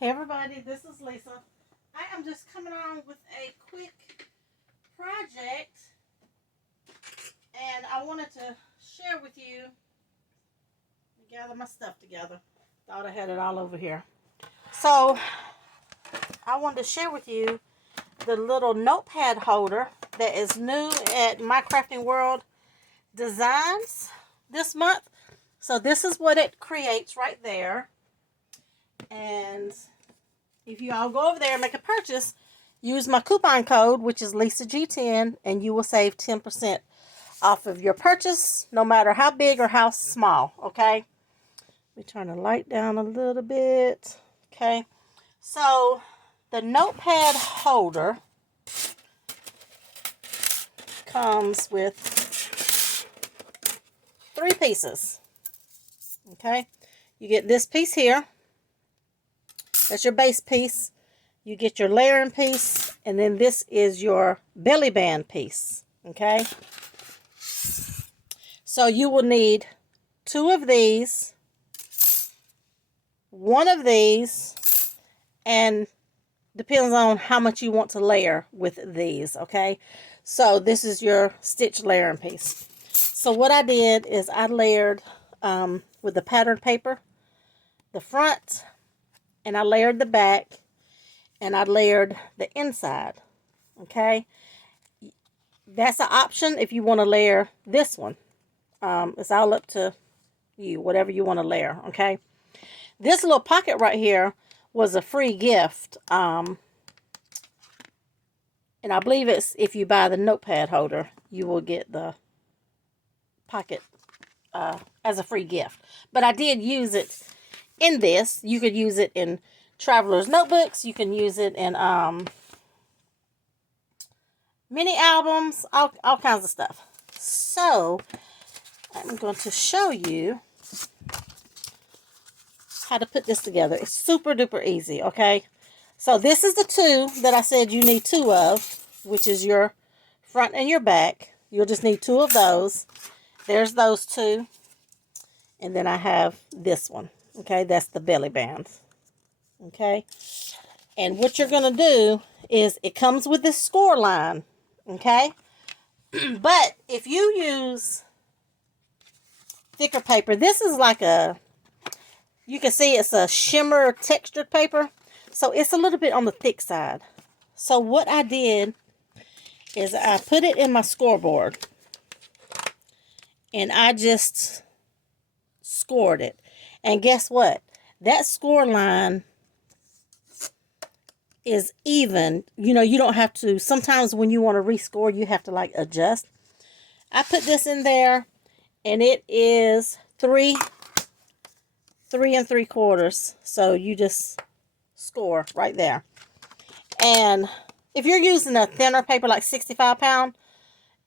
Hey everybody, this is Lisa. I am just coming on with a quick project and I wanted to share with you, gather my stuff together. Thought I had it all over here. So I wanted to share with you the little notepad holder that is new at My Crafting World Designs this month. So this is what it creates right there. And if you all go over there and make a purchase, use my coupon code, which is LisaG10, and you will save 10% off of your purchase, no matter how big or how small, okay? Let me turn the light down a little bit, okay? So, the notepad holder comes with 3 pieces, okay? You get this piece here. That's your base piece. You get your layering piece, and then this is your belly band piece, okay? So you will need 2 of these, 1 of these, and depends on how much you want to layer with these, okay? So this is your stitch layering piece. So what I did is I layered with the pattern paper the front, and I layered the back, and I layered the inside, okay? That's an option if you want to layer this one. It's all up to you, whatever you want to layer, okay? This little pocket right here was a free gift. And I believe it's if you buy the notepad holder, you will get the pocket as a free gift. But I did use it in this. You could use it in traveler's notebooks. You can use it in mini albums, all kinds of stuff. So I'm going to show you how to put this together. It's super duper easy, okay? So this is the 2 that I said you need 2 of, which is your front and your back. You'll just need 2 of those. There's those 2. And then I have this one, okay? That's the belly band, okay? And what you're going to do is it comes with this score line, okay? But if you use thicker paper, this is like you can see it's a shimmer textured paper. So it's a little bit on the thick side. So what I did is I put it in my scoreboard. And I just scored it. And guess what? That score line is even. You know, you don't have to. Sometimes when you want to rescore, you have to like adjust. I put this in there. And it is 3 3¾ so you just score right there. And if you're using a thinner paper like 65-pound,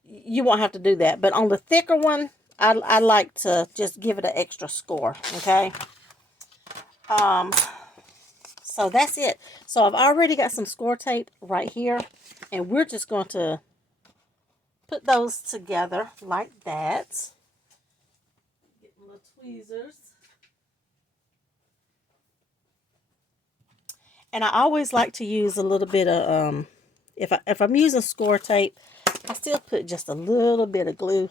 you won't have to do that. But on the thicker one, I like to just give it an extra score, okay? So that's it. So I've already got some score tape right here, and we're just going to put those together like that. Get my little tweezers. And I always like to use a little bit of, if I'm using score tape, I still put just a little bit of glue.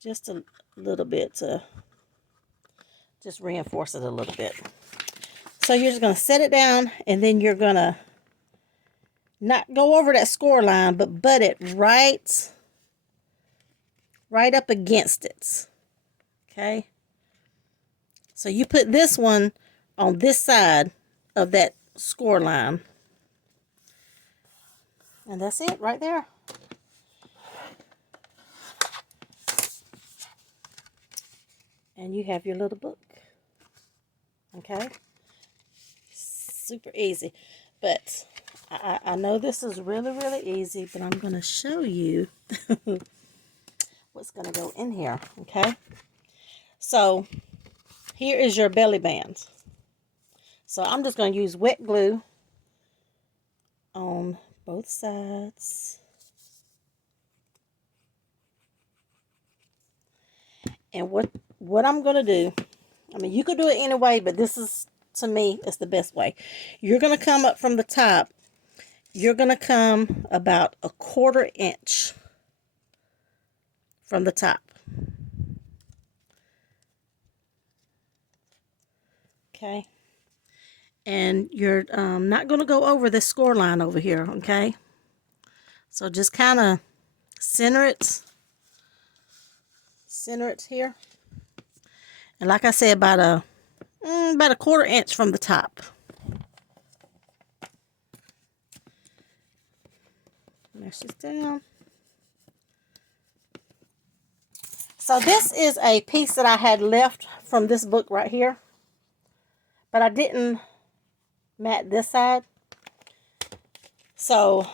Just a little bit to just reinforce it a little bit. So you're just going to set it down, and then you're going to not go over that score line, but butt it right up against it. Okay? So you put this one on this side of that score line. And that's it right there. And you have your little book. Okay? Super easy. But I know this is really, really easy, but I'm going to show you what's going to go in here. Okay? So, here is your belly band. So, I'm just going to use wet glue on both sides. And what I'm going to do, I mean, you could do it anyway, but this is to me is the best way. You're going to come up from the top. You're going to come about 1/4 inch from the top. Okay. And you're not going to go over this score line over here, okay? So just kind of center it. Center it here. And like I said, about 1/4 inch from the top. Mesh this down. So this is a piece that I had left from this book right here. But I didn't mat this side. So,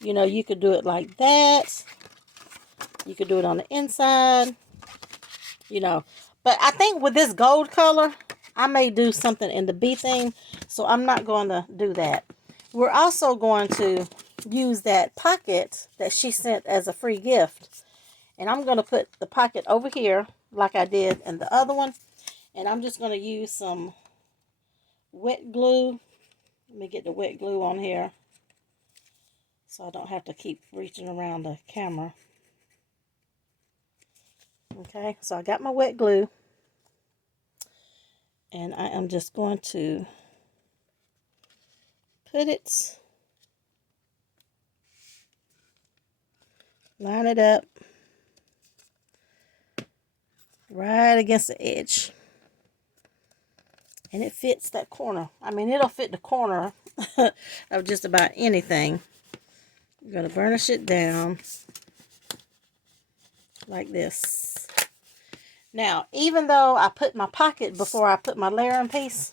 you know, you could do it like that. You could do it on the inside. You know. But I think with this gold color, I may do something in the bee theme. So I'm not going to do that. We're also going to use that pocket that she sent as a free gift. And I'm going to put the pocket over here like I did in the other one. And I'm just going to use some wet glue. Let me get the wet glue on here so I don't have to keep reaching around the camera. Okay, so I got my wet glue. And I am just going to put it, line it up right against the edge. And it fits that corner. I mean, it'll fit the corner of just about anything. I'm going to burnish it down like this. Now, even though I put my pocket before I put my layering piece,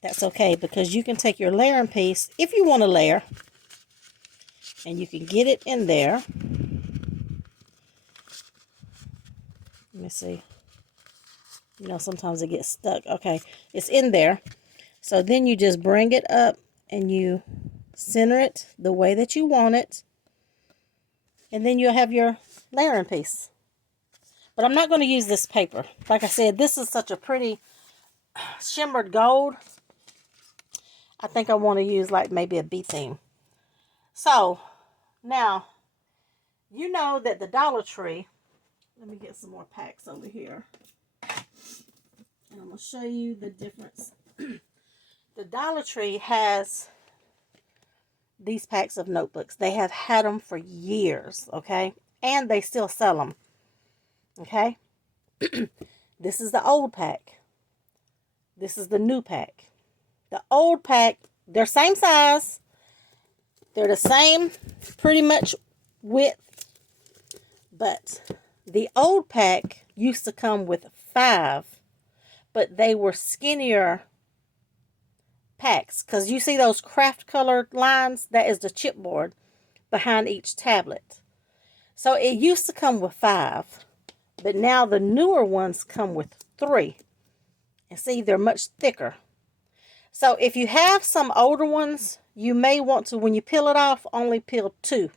that's okay, because you can take your layering piece, if you want to layer, and you can get it in there. Let me see. You know, sometimes it gets stuck. Okay, it's in there. So then you just bring it up and you center it the way that you want it. And then you'll have your layering piece. But I'm not going to use this paper. Like I said, this is such a pretty shimmered gold. I think I want to use like maybe a bee theme. So, now, you know that the Dollar Tree, let me get some more packs over here. And I'm going to show you the difference. The Dollar Tree has these packs of notebooks. They have had them for years, okay? And they still sell them, okay? This is the old pack. This is the new pack. The old pack, they're same size. They're the same pretty much width. But the old pack used to come with 5. But they were skinnier packs. Because you see those craft colored lines? That is the chipboard behind each tablet. So it used to come with 5. But now the newer ones come with 3. And see, they're much thicker. So if you have some older ones, you may want to, when you peel it off, only peel 2.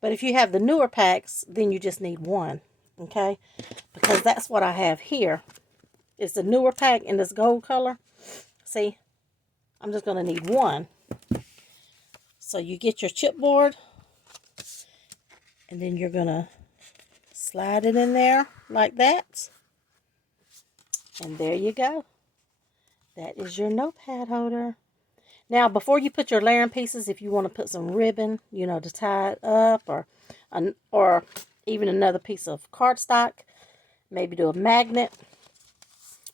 But if you have the newer packs, then you just need 1. Okay? Because that's what I have here. It's the newer pack in this gold color. See? I'm just going to need 1. So you get your chipboard. And then you're going to slide it in there like that. And there you go. That is your notepad holder. Now, before you put your layering pieces, if you want to put some ribbon, you know, to tie it up, or even another piece of cardstock, maybe do a magnet,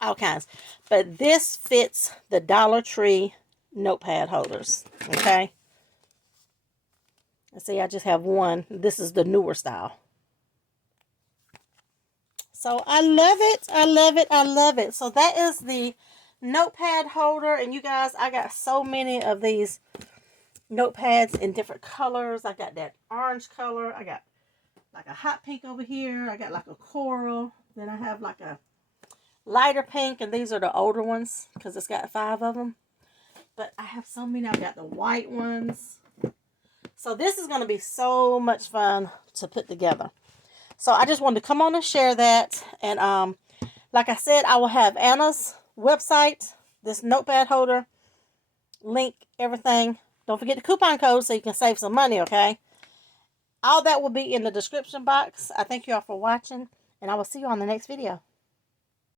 all kinds. But this fits the Dollar Tree notepad holders, okay? And see, I just have 1. This is the newer style. So I love it. I love it. I love it. So that is the notepad holder. And you guys, I got so many of these notepads in different colors. I got that orange color. I got like a hot pink over here. I got like a coral. Then I have like a lighter pink. And these are the older ones because it's got 5 of them. But I have so many. I got the white ones. So this is going to be so much fun to put together. So I just wanted to come on and share that. And like I said, I will have Anna's website, this notepad holder, link, everything. Don't forget the coupon code so you can save some money, okay? All that will be in the description box. I thank you all for watching, and I will see you on the next video.